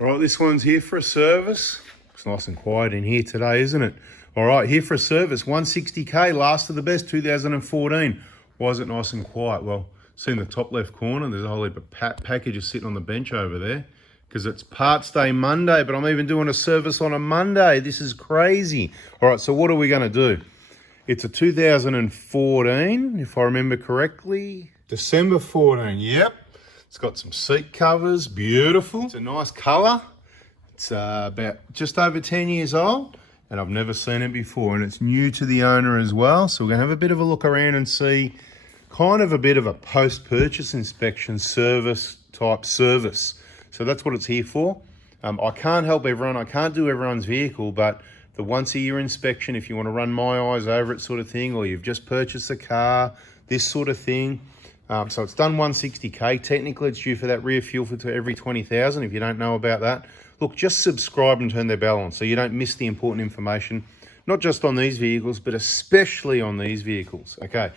All right, this one's here for a service. It's nice and quiet in here today, isn't it? All right, here for a service, 160K, last of the best, 2014. Why is it nice and quiet? Well, see in the top left corner, there's a whole heap of packages sitting on the bench over there because it's parts day Monday, but I'm even doing a service on a Monday. This is crazy. All right, so what are we gonna do? It's a 2014, if I remember correctly. December 14, yep. It's got some seat covers, beautiful. It's a nice color. It's about just over 10 years old, and I've never seen it before, and it's new to the owner as well. So we're gonna have a bit of a look around and see kind of a bit of a post-purchase inspection service type service. So that's what it's here for. I can't help everyone, I can't do everyone's vehicle, but the once a year inspection, if you want to run my eyes over it sort of thing, or you've just purchased a car, this sort of thing. So it's done 160K. Technically, it's due for that rear fuel filter every 20,000 if you don't know about that. Look, just subscribe and turn their bell on so you don't miss the important information, not just on these vehicles, but especially on these vehicles, okay?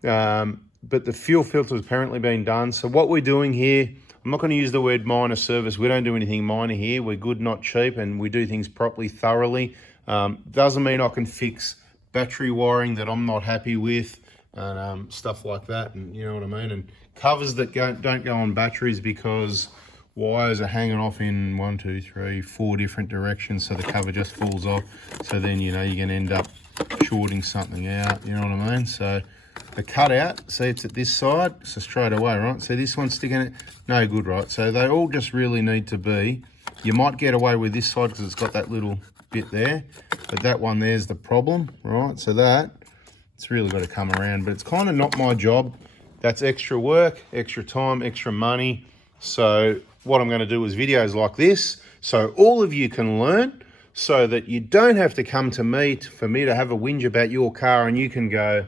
But the fuel filter has apparently been done. So what we're doing here, I'm not going to use the word minor service. We don't do anything minor here. We're good, not cheap, and we do things properly, thoroughly. Doesn't mean I can fix battery wiring that I'm not happy with, and stuff like that, and you know what I mean, and covers that don't go on batteries because wires are hanging off in 1, 2, 3, 4 different directions, so the cover just falls off. So then you know you're going to end up shorting something out, you know what I mean. So the cutout, see it's at this side, so straight away, right? So this one's sticking it, no good, right? So they all just really need to be, you might get away with this side because it's got that little bit there, but that one there's the problem, right? So that, it's really got to come around, but it's kind of not my job. That's extra work, extra time, extra money. So what I'm going to do is videos like this, so all of you can learn, so that you don't have to come to me for me to have a whinge about your car, and you can go,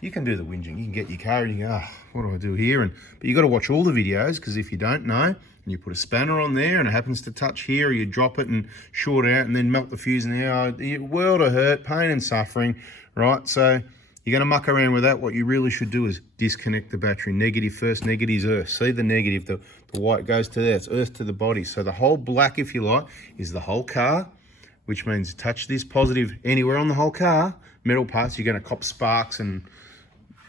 you can do the whinging. You can get your car and you go, what do I do here? But you got to watch all the videos, because if you don't know, and you put a spanner on there and it happens to touch here, or you drop it and short it out and then melt the fuse in there, world of hurt, pain and suffering, right? So you're going to muck around with that. What you really should do is disconnect the battery. Negative first, negative is earth. See the negative, the white goes to there. It's earth to the body. So the whole black, if you like, is the whole car, which means touch this positive anywhere on the whole car, metal parts, you're going to cop sparks, and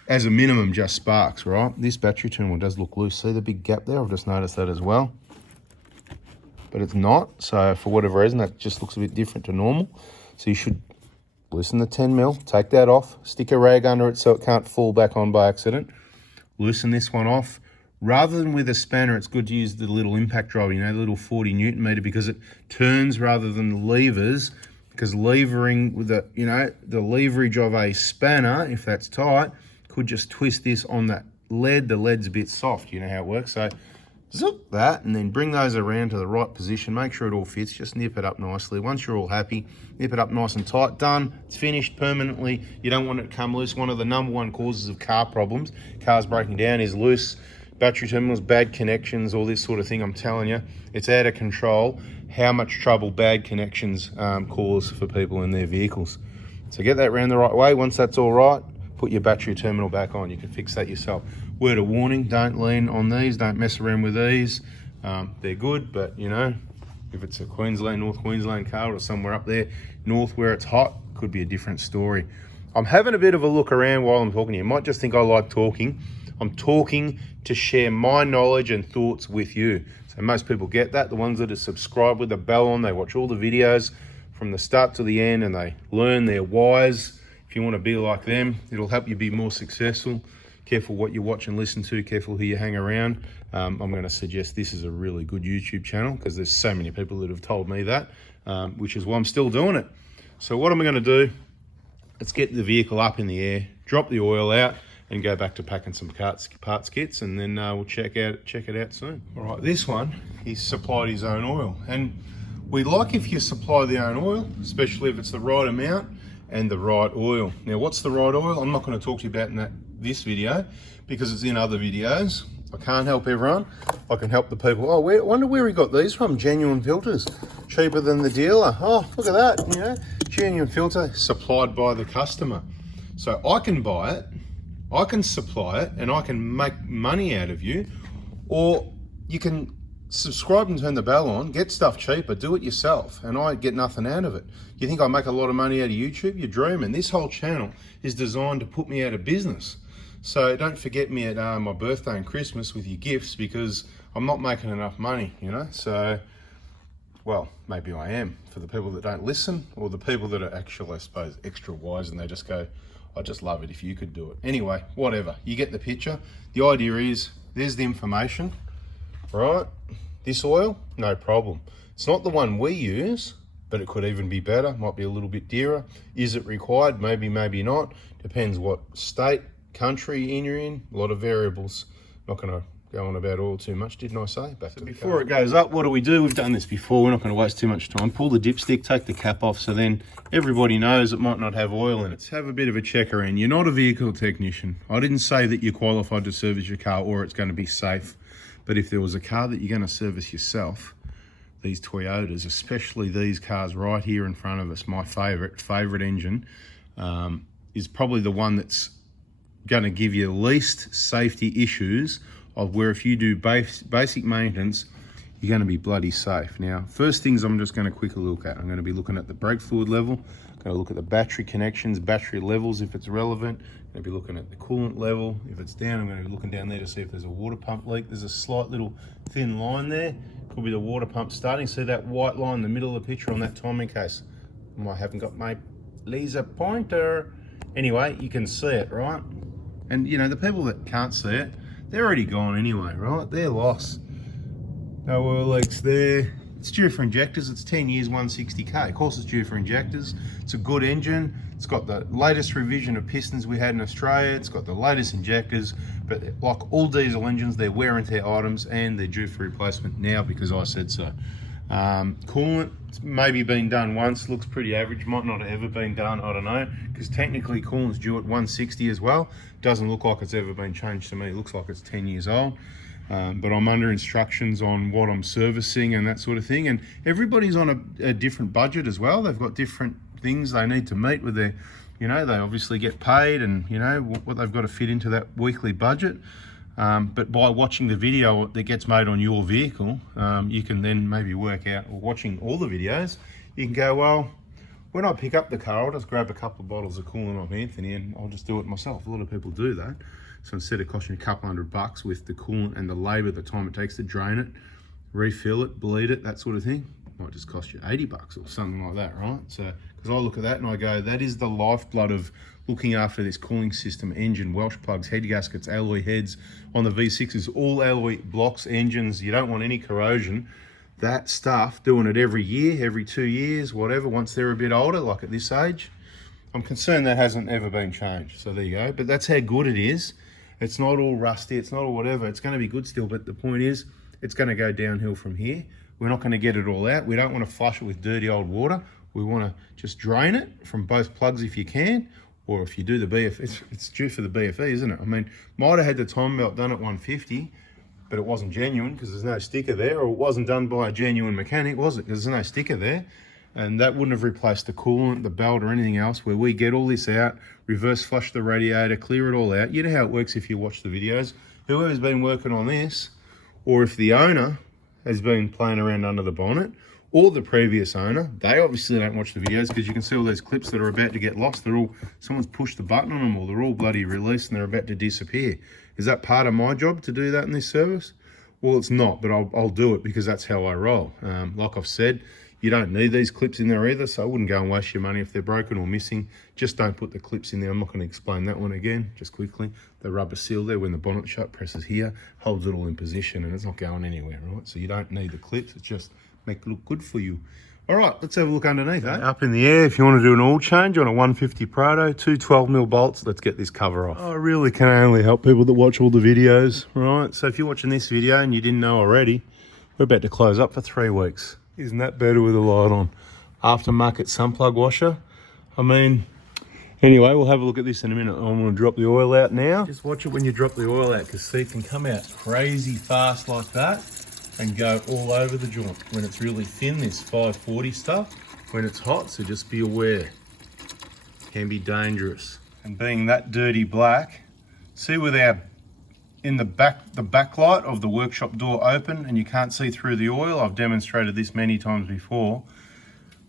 as a minimum, just sparks, right? This battery terminal does look loose. See the big gap there? I've just noticed that as well. But it's not. So for whatever reason, that just looks a bit different to normal. So you should loosen the 10 mil, take that off, stick a rag under it so it can't fall back on by accident. Loosen this one off. Rather than with a spanner, it's good to use the little impact driver, you know, the little 40 Newton meter, because it turns rather than the levers, because levering with the, you know, the leverage of a spanner, if that's tight, could just twist this on that lead. The lead's a bit soft, you know how it works. So zip that, and then bring those around to the right position. Make sure it all fits. Just nip it up nicely. Once you're all happy, nip it up nice and tight. Done. It's finished permanently. You don't want it to come loose. One of the #1 causes of car problems, cars breaking down, is loose battery terminals, bad connections, all this sort of thing. I'm telling you, it's out of control how much trouble bad connections cause for people in their vehicles. So get that around the right way. Once that's all right, put your battery terminal back on. You can fix that yourself. Word of warning, don't lean on these, don't mess around with these. They're good, but you know, if it's a Queensland, North Queensland car, or somewhere up there north where it's hot, could be a different story. I'm having a bit of a look around while I'm talking to you. You might just think I like talking. I'm talking to share my knowledge and thoughts with you. So most people get that. The ones that are subscribed with the bell on, they watch all the videos from the start to the end, and they learn, they're wise. If you want to be like them, it'll help you be more successful. Careful what you watch and listen to, careful who you hang around. I'm going to suggest this is a really good YouTube channel, because there's so many people that have told me that, which is why I'm still doing it. So what am I going to do? Let's get the vehicle up in the air, drop the oil out, and go back to packing some parts kits, and then we'll check it out soon. All right, this one, he's supplied his own oil, and we like if you supply the own oil, especially if it's the right amount and the right oil. Now, what's the right oil? I'm not going to talk to you about in this video, because it's in other videos. I can't help everyone. I can help the people. Oh, I wonder where he got these from. Genuine filters, cheaper than the dealer. Oh, look at that, you know, genuine filter supplied by the customer. So I can buy it, I can supply it, and I can make money out of you, or you can subscribe and turn the bell on, get stuff cheaper, do it yourself, and I get nothing out of it. You think I make a lot of money out of YouTube? You're dreaming. This whole channel is designed to put me out of business. So don't forget me at my birthday and Christmas with your gifts, because I'm not making enough money, you know? So, well, maybe I am for the people that don't listen, or the people that are actually, I suppose, extra wise and they just go, I'd just love it if you could do it. Anyway, whatever, you get the picture. The idea is, there's the information, right? This oil, no problem. It's not the one we use, but it could even be better, might be a little bit dearer. Is it required? Maybe, maybe not. Depends what state, country you're in, a lot of variables. Not gonna go on about oil too much, didn't I say? Back to before it goes up, what do? We've done this before, we're not gonna waste too much time. Pull the dipstick, take the cap off, so then everybody knows it might not have oil in it. Let's have a bit of a check around. You're not a vehicle technician. I didn't say that you're qualified to service your car or it's gonna be safe. But if there was a car that you're going to service yourself, these Toyotas, especially these cars right here in front of us, my favorite engine, is probably the one that's going to give you least safety issues of where if you do basic maintenance, you're going to be bloody safe. Now, first things I'm just going to quickly look at. I'm going to be looking at the brake fluid level. I'm going to look at the battery connections, battery levels if it's relevant. I'm going to be looking at the coolant level. If it's down, I'm going to be looking down there to see if there's a water pump leak. There's a slight little thin line there. Could be the water pump starting. See that white line in the middle of the picture on that timing case? I haven't got my laser pointer. Anyway, you can see it, right? And you know, the people that can't see it, they're already gone anyway, right? They're lost. No oil leaks there. It's due for injectors. It's 10 years, 160k. Of course it's due for injectors. It's a good engine. It's got the latest revision of pistons we had in Australia. It's got the latest injectors, but like all diesel engines, they're wear and tear items and they're due for replacement now because I said so. Coolant, it's maybe been done once, looks pretty average, might not have ever been done, I don't know, because technically coolant's due at 160 as well. Doesn't look like it's ever been changed to me. It looks like it's 10 years old. But I'm under instructions on what I'm servicing and that sort of thing. And everybody's on a different budget as well. They've got different things they need to meet with their, you know, they obviously get paid and, you know, what they've got to fit into that weekly budget. But by watching the video that gets made on your vehicle, you can then maybe work out, or watching all the videos, you can go, well, when I pick up the car, I'll just grab a couple of bottles of coolant off Anthony and I'll just do it myself. A lot of people do that. So instead of costing a couple $100 with the coolant and the labor, the time it takes to drain it, refill it, bleed it, that sort of thing, it might just cost you $80 or something like that, right? So, because I look at that and I go, that is the lifeblood of looking after this cooling system, engine, Welsh plugs, head gaskets, alloy heads on the V6s, all alloy blocks, engines. You don't want any corrosion. That stuff, doing it every year, every 2 years, whatever, once they're a bit older, like at this age, I'm concerned that hasn't ever been changed. So there you go. But that's how good it is. It's not all rusty, it's not all whatever, it's going to be good still, but the point is, it's going to go downhill from here. We're not going to get it all out. We don't want to flush it with dirty old water. We want to just drain it from both plugs if you can, or if you do the BFE, it's due for the BFE, isn't it? I mean, might have had the time belt done at 150, but it wasn't genuine because there's no sticker there, or it wasn't done by a genuine mechanic, was it? Because there's no sticker there. And that wouldn't have replaced the coolant, the belt, or anything else, where we get all this out, reverse flush the radiator, clear it all out. You know how it works if you watch the videos. Whoever's been working on this, or if the owner has been playing around under the bonnet, or the previous owner, they obviously don't watch the videos because you can see all those clips that are about to get lost. They're all, someone's pushed the button on them, or they're all bloody released and they're about to disappear. Is that part of my job to do that in this service? Well, it's not, but I'll do it because that's how I roll. Like I've said, you don't need these clips in there either, so I wouldn't go and waste your money if they're broken or missing. Just don't put the clips in there. I'm not going to explain that one again, just quickly. The rubber seal there, when the bonnet shut, presses here, holds it all in position, and it's not going anywhere, right? So you don't need the clips, it's just make it look good for you. All right, let's have a look underneath, eh? Up in the air, if you want to do an oil change on a 150 Prado, two 12mm bolts, let's get this cover off. I really can only help people that watch all the videos, right? So if you're watching this video and you didn't know already, we're about to close up for 3 weeks. Isn't that better with the light on? Aftermarket sun plug washer. I mean, anyway, we'll have a look at this in a minute. I'm going to drop the oil out now. Just watch it when you drop the oil out, because see, it can come out crazy fast like that and go all over the joint. When it's really thin, this 540 stuff, when it's hot, so just be aware. Can be dangerous. And being that dirty black, see with our in the backlight of the workshop door open and you can't see through the oil. I've demonstrated this many times before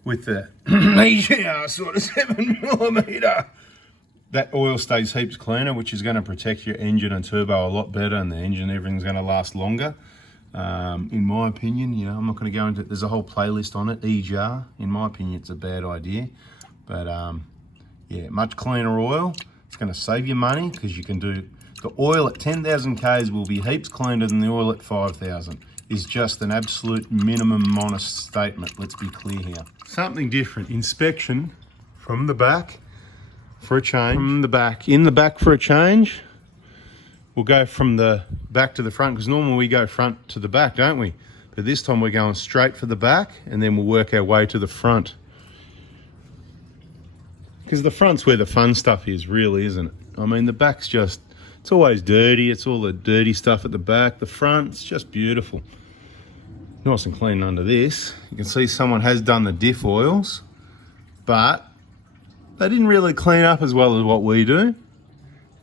with the EGR sort of 7mm. That oil stays heaps cleaner, which is going to protect your engine and turbo a lot better, and the engine, everything's going to last longer. In my opinion, you know, I'm not going to go into, there's a whole playlist on it, EGR. In my opinion, it's a bad idea. But yeah, much cleaner oil. It's going to save you money because you can do, the oil at 10,000 Ks will be heaps cleaner than the oil at 5,000. Is just an absolute minimum honest statement. Let's be clear here. Something different, inspection from the back for a change. From the back, in the back for a change. We'll go from the back to the front because normally we go front to the back, don't we? But this time we're going straight for the back and then we'll work our way to the front. Because the front's where the fun stuff is, really, isn't it? I mean, the back's just, it's always dirty. It's all the dirty stuff at the back. The front, it's just beautiful. Nice and clean under this. You can see someone has done the diff oils, but they didn't really clean up as well as what we do.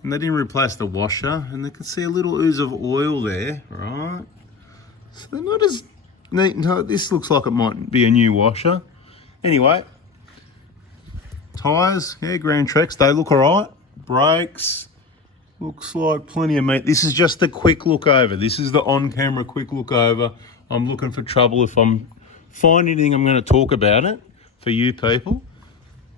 And they didn't replace the washer, and they can see a little ooze of oil there, right? So they're not as neat and tight. This looks like it might be a new washer. Anyway, tyres, yeah, Grand Treks, they look all right. Brakes, looks like plenty of meat. This is just the quick look over. This is the on-camera quick look over. I'm looking for trouble. If I'm finding anything, I'm going to talk about it for you people.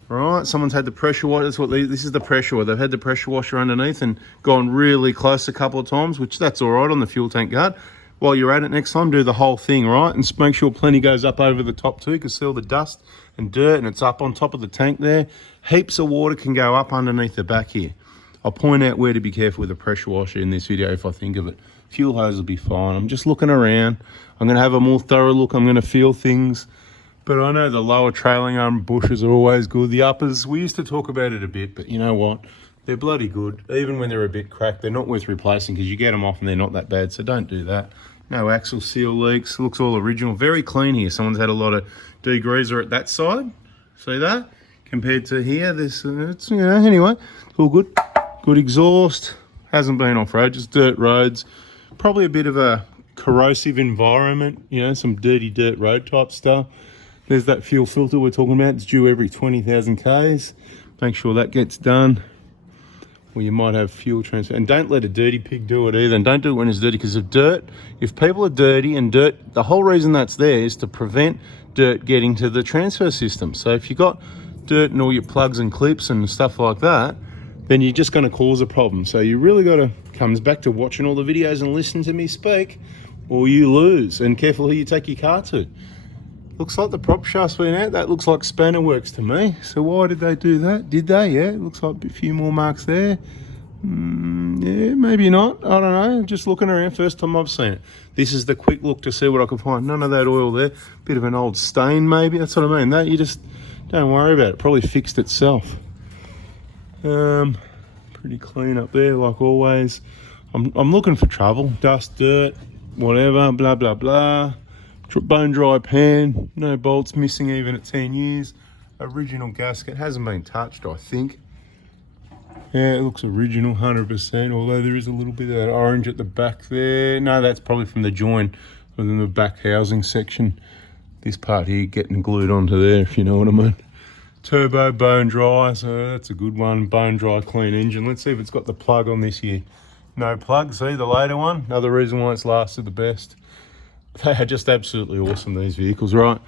Right, someone's had the pressure washer. That's what this is, the pressure washer. They've had the pressure washer underneath and gone really close a couple of times, which that's all right on the fuel tank guard. While you're at it next time, do the whole thing, right? And make sure plenty goes up over the top too, because see all the dust and dirt, and it's up on top of the tank there. Heaps of water can go up underneath the back here. I'll point out where to be careful with the pressure washer in this video if I think of it. Fuel hose will be fine. I'm just looking around. I'm going to have a more thorough look. I'm going to feel things. But I know the lower trailing arm bushes are always good. The uppers, we used to talk about it a bit, but you know what? They're bloody good. Even when they're a bit cracked, they're not worth replacing because you get them off and they're not that bad, so don't do that. No axle seal leaks. Looks all original. Very clean here. Someone's had a lot of degreaser at that side. See that? Compared to here, this, it's, you know, anyway, it's all good. Good exhaust. Hasn't been off-road, just dirt roads. Probably a bit of a corrosive environment, you know, some dirty dirt road type stuff. There's that fuel filter we're talking about. It's due every 20,000 Ks. Make sure that gets done. Or you might have fuel transfer. And don't let a dirty pig do it either. And don't do it when it's dirty, because if people are dirty and dirt, the whole reason that's there is to prevent dirt getting to the transfer system. So if you've got dirt in all your plugs and clips and stuff like that, then you're just going to cause a problem. So you really got to, comes back to watching all the videos and listening to me speak, or you lose. And careful who you take your car to. Looks like the prop shaft's been out. That looks like spanner works to me. So why did they do that? Did they? Yeah, it looks like a few more marks there. Yeah, maybe not. I don't know. Just looking around, first time I've seen it. This is the quick look to see what I can find. None of that oil there. Bit of an old stain maybe. That's what I mean. That you just don't worry about it. Probably fixed itself. Pretty clean up there like always. I'm looking for trouble. Dust, dirt, whatever, blah, blah, blah. Bone dry pan, no bolts missing even at 10 years. Original gasket, hasn't been touched, I think. Yeah, it looks original, 100%, although there is a little bit of that orange at the back there. No, that's probably from the join within the back housing section. This part here getting glued onto there, if you know what I mean. Turbo, bone dry, so that's a good one. Bone dry, clean engine. Let's see if it's got the plug on this here. No plug, see the later one? Another reason why it's lasted the best. They are just absolutely awesome, these vehicles, right?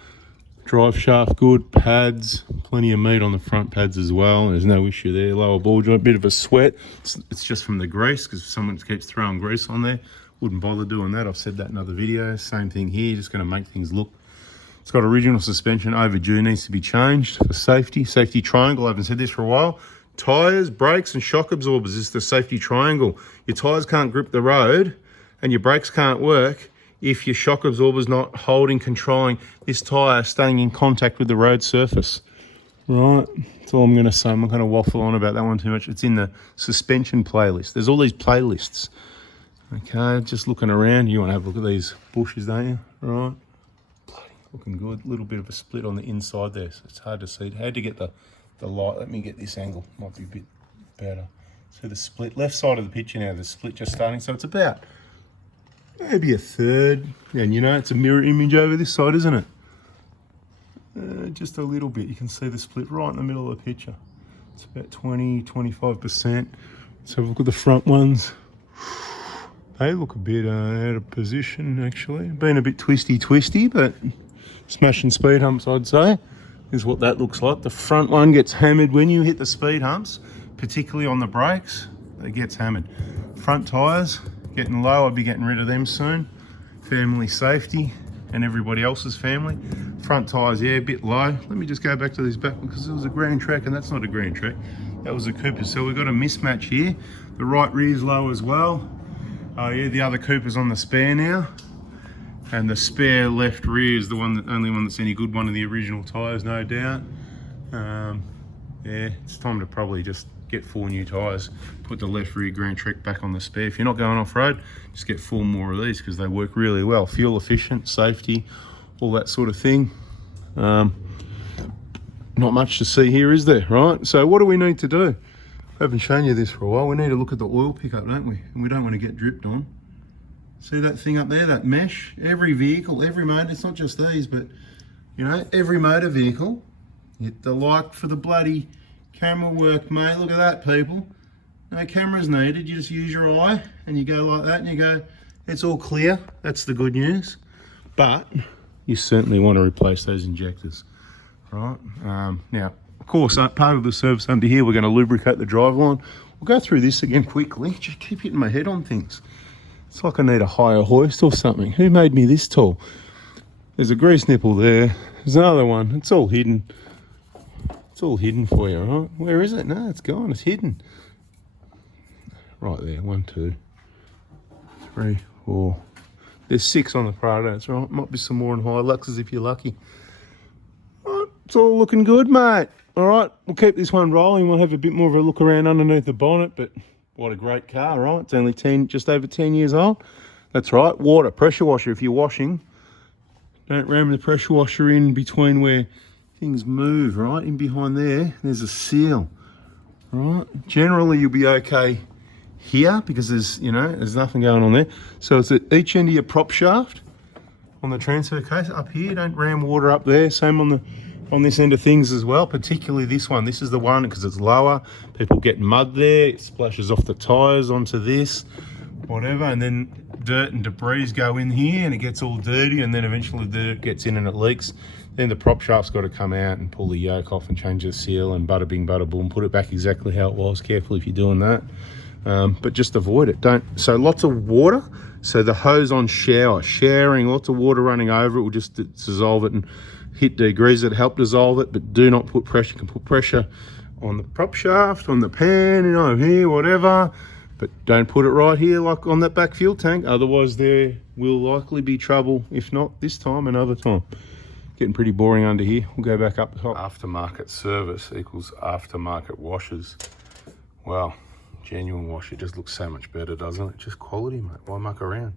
Drive shaft good, pads, plenty of meat on the front pads as well. There's no issue there. Lower ball joint, bit of a sweat. It's just from the grease, because someone keeps throwing grease on there. Wouldn't bother doing that. I've said that in other videos. Same thing here, just going to make things look. It's got original suspension, overdue, needs to be changed for safety. Safety triangle, I haven't said this for a while. Tyres, brakes and shock absorbers is the safety triangle. Your tyres can't grip the road and your brakes can't work if your shock absorber's not holding, controlling this tyre, staying in contact with the road surface. Right, that's all I'm going to say. I'm not going to waffle on about that one too much. It's in the suspension playlist. There's all these playlists. Okay, just looking around. You want to have a look at these bushes, don't you? Right, looking good. A little bit of a split on the inside there, so it's hard to see. How to get the light? Let me get this angle. Might be a bit better. So the split, left side of the picture now, the split just starting. So it's about maybe a third. And you know, it's a mirror image over this side, isn't it? Just a little bit. You can see the split right in the middle of the picture. It's about 20, 25%. Let's have a look at the front ones. They look a bit out of position, actually. Been a bit twisty, but smashing speed humps, I'd say, is what that looks like. The front one gets hammered when you hit the speed humps, particularly on the brakes. It gets hammered. Front tyres, getting low. I'll be getting rid of them soon. Family safety and everybody else's family. Front tyres, yeah, a bit low. Let me just go back to this back one because it was a Grand Track and that's not a Grand Track. That was a Cooper. So we've got a mismatch here. The right rear's low as well. Oh yeah, the other Cooper's on the spare now. And the spare left rear is the only one that's any good, one of the original tyres, no doubt. Yeah, it's time to probably just get 4 new tyres, put the left rear Grand Trek back on the spare. If you're not going off-road, just get 4 more of these because they work really well. Fuel efficient, safety, all that sort of thing. Not much to see here, is there, right? So what do we need to do? I haven't shown you this for a while. We need to look at the oil pickup, don't we? And we don't want to get dripped on. See that thing up there, that mesh? Every vehicle, every motor, it's not just these, but you know, every motor vehicle, hit the like for the bloody camera work, mate. Look at that, people. No cameras needed. You just use your eye and you go like that and you go, it's all clear. That's the good news. But you certainly want to replace those injectors, right? Now, of course, part of the service under here, we're going to lubricate the driveline. We'll go through this again quickly. Just keep hitting my head on things. It's like I need a higher hoist or something. Who made me this tall? There's a grease nipple there. There's another one. It's all hidden. It's all hidden for you, right? Where is it? No, it's gone. It's hidden. Right there. 1, 2, 3, 4. There's 6 on the Prado. That's right. Might be some more on Hiluxes if you're lucky. Right, it's all looking good, mate. All right, we'll keep this one rolling. We'll have a bit more of a look around underneath the bonnet, but what a great car, right? It's only just over 10 years old. That's right. Water, pressure washer. If you're washing, don't ram the pressure washer in between where things move, right? In behind there's a seal, right? Generally, you'll be okay here because there's nothing going on there. So it's at each end of your prop shaft on the transfer case up here. Don't ram water up there. Same on this end of things as well, particularly this one. This is the one because it's lower. People get mud there. It splashes off the tyres onto this, whatever, and then dirt and debris go in here and it gets all dirty, and then eventually the dirt gets in and it leaks. Then the prop shaft's got to come out and pull the yoke off and change the seal and bada bing bada boom, put it back exactly how it was. Careful if you're doing that, but just avoid it. So lots of water. So the hose on showering, lots of water running over it will just dissolve it and hit degrease it, help dissolve it, but do not put pressure. You can put pressure on the prop shaft, on the pan, here, whatever, but don't put it right here like on that back fuel tank. Otherwise there will likely be trouble, if not this time, another time. Getting pretty boring under here. We'll go back up the top. Aftermarket service equals aftermarket washers. Well, genuine wash, it just looks so much better, doesn't it? Just quality, mate. Why muck around?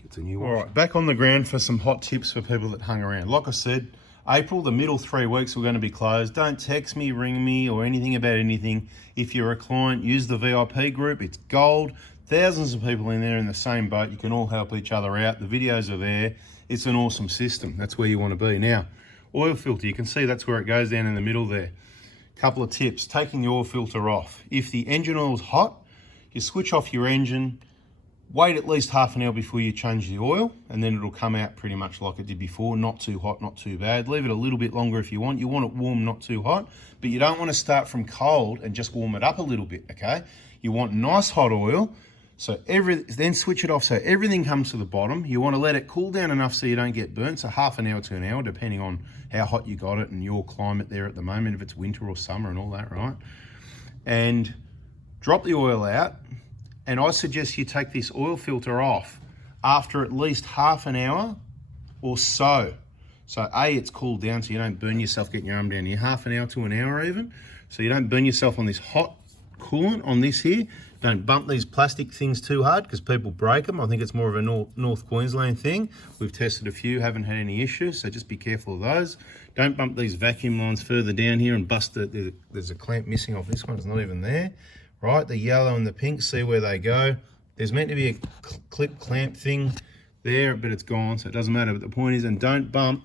Gets a new wash. All right, back on the ground for some hot tips for people that hung around. Like I said, April, the middle 3 weeks, we're going to be closed. Don't text me, ring me, or anything about anything. If you're a client, use the VIP group. It's gold. Thousands of people in there in the same boat. You can all help each other out. The videos are there. It's an awesome system. That's where you want to be. Now, oil filter, you can see that's where it goes down in the middle there. Couple of tips. Taking the oil filter off. If the engine oil is hot, you switch off your engine, wait at least half an hour before you change the oil, and then it'll come out pretty much like it did before. Not too hot, not too bad. Leave it a little bit longer if you want. You want it warm, not too hot, but you don't want to start from cold and just warm it up a little bit, okay? You want nice hot oil, so then switch it off so everything comes to the bottom. You want to let it cool down enough so you don't get burnt, so half an hour to an hour, depending on how hot you got it and your climate there at the moment, if it's winter or summer and all that, right? And drop the oil out. And I suggest you take this oil filter off after at least half an hour or so. So A, it's cooled down so you don't burn yourself getting your arm down here. Half an hour to an hour even. So you don't burn yourself on this hot coolant on this here. Don't bump these plastic things too hard because people break them. I think it's more of a North Queensland thing. We've tested a few, haven't had any issues, so just be careful of those. Don't bump these vacuum lines further down here and bust it. There's a clamp missing off this one. It's not even there. right? The yellow and the pink, see where they go. There's meant to be a clip clamp thing there, but it's gone, so it doesn't matter. But the point is, and don't bump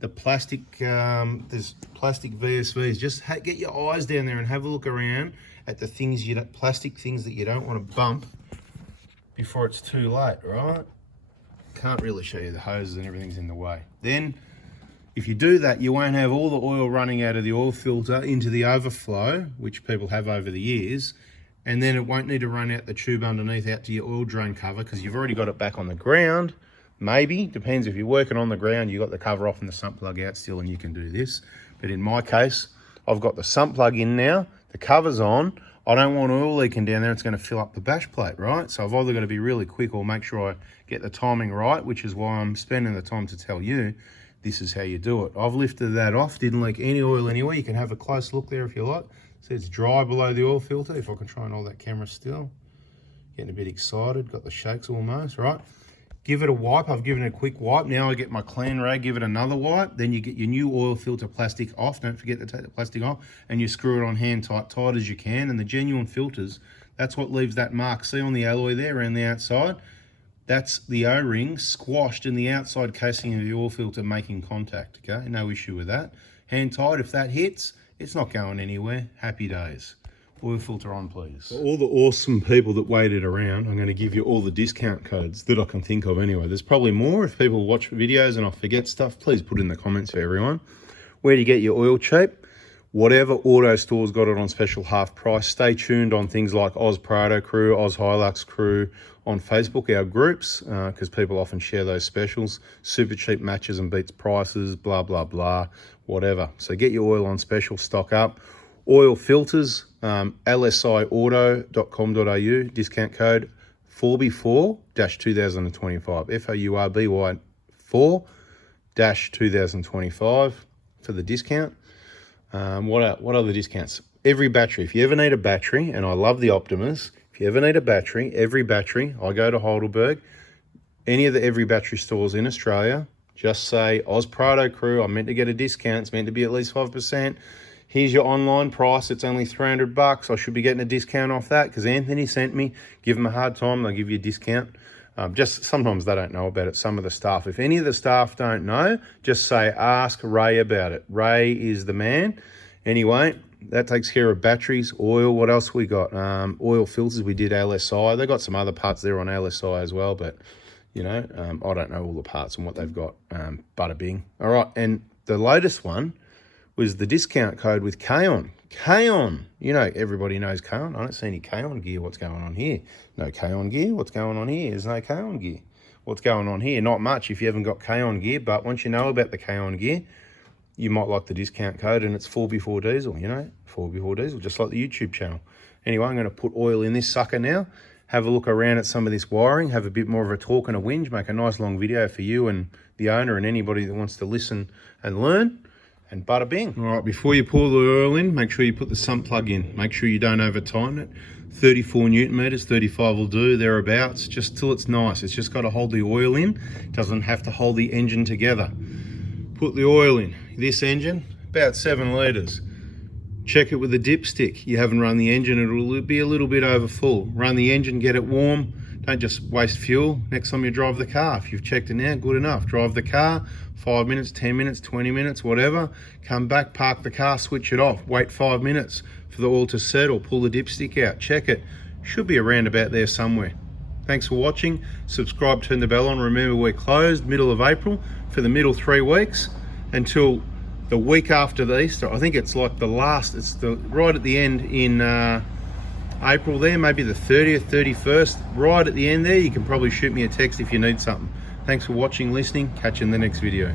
the plastic, there's plastic VSVs. Just get your eyes down there and have a look around at the things plastic things that you don't want to bump before it's too late, right? Can't really show you the hoses and everything's in the way. Then, if you do that, you won't have all the oil running out of the oil filter into the overflow, which people have over the years, and then it won't need to run out the tube underneath out to your oil drain cover because you've already got it back on the ground. Maybe, depends if you're working on the ground, you've got the cover off and the sump plug out still and you can do this. But in my case, I've got the sump plug in now, the cover's on, I don't want oil leaking down there, it's going to fill up the bash plate, right? So I've either got to be really quick or make sure I get the timing right, which is why I'm spending the time to tell you this is how you do it. I've lifted that off, didn't leak any oil anywhere. You can have a close look there if you like. See, it's dry below the oil filter, if I can try and hold that camera still. Getting a bit excited, got the shakes almost, right? Give it a wipe. I've given it a quick wipe. Now I get my clean rag, give it another wipe. Then you get your new oil filter plastic off. Don't forget to take the plastic off. And you screw it on hand tight as you can. And the genuine filters, that's what leaves that mark. See on the alloy there around the outside? That's the O-ring squashed in the outside casing of the oil filter making contact, okay? No issue with that. Hand tight, if that hits, it's not going anywhere. Happy days. Oil filter on, please. For all the awesome people that waited around, I'm going to give you all the discount codes that I can think of anyway. There's probably more. If people watch videos and I forget stuff, please put in the comments for everyone. Where do you get your oil cheap? Whatever auto store's got it on special half price. Stay tuned on things like Oz Prado Crew, Oz Hilux Crew on Facebook, our groups, because people often share those specials. Super cheap matches and beats prices, blah, blah, blah, whatever. So get your oil on special, stock up. Oil filters, lsiauto.com.au, discount code 4B4-2025, FOURBY 4-2025 for the discount. What are the discounts? Every battery, if you ever need a battery, and I love the Optimus, if you ever need a battery, every battery, I go to Heidelberg, any of the every battery stores in Australia, just say Oz Prado Crew, I'm meant to get a discount, it's meant to be at least 5%. Here's your online price, it's only $300. I should be getting a discount off that because Anthony sent me. Give them a hard time, they'll give you a discount. Just sometimes they don't know about it, some of the staff. If any of the staff don't know, just say, ask Ray about it. Ray is the man. Anyway, that takes care of batteries, oil. What else we got? Oil filters, we did LSI. They got some other parts there on LSI as well, but you know, I don't know all the parts and what they've got. Bada bing. All right, and the latest one was the discount code with K-On. K-On. You know, everybody knows K-On. I don't see any K-On gear. What's going on here? No K-On gear. What's going on here? There's no K-On gear. What's going on here? Not much if you haven't got K-On gear, but once you know about the K-On gear, you might like the discount code, and it's 4B4 diesel, you know, 4B4 diesel, just like the YouTube channel. Anyway, I'm going to put oil in this sucker now, have a look around at some of this wiring, have a bit more of a talk and a whinge, make a nice long video for you and the owner and anybody that wants to listen and learn. And bada bing. All right, before you pour the oil in, make sure you put the sump plug in. Make sure you don't over tighten it. 34 Newton meters, 35 will do, thereabouts, just till it's nice. It's just got to hold the oil in. It doesn't have to hold the engine together. Put the oil in. This engine, about 7 litres. Check it with a dipstick. You haven't run the engine, it'll be a little bit over full. Run the engine, get it warm. Don't just waste fuel next time you drive the car. If you've checked it now, good enough. Drive the car, 5 minutes, 10 minutes, 20 minutes, whatever. Come back, park the car, switch it off. Wait 5 minutes for the oil to settle. Pull the dipstick out, check it. Should be around about there somewhere. Thanks for watching. Subscribe, turn the bell on. Remember, we're closed middle of April for the middle 3 weeks until the week after the Easter. I think it's like the last, it's the right at the end in April there, maybe the 30th, 31st, right at the end there. You can probably shoot me a text if you need something. Thanks for watching, listening. Catch you in the next video.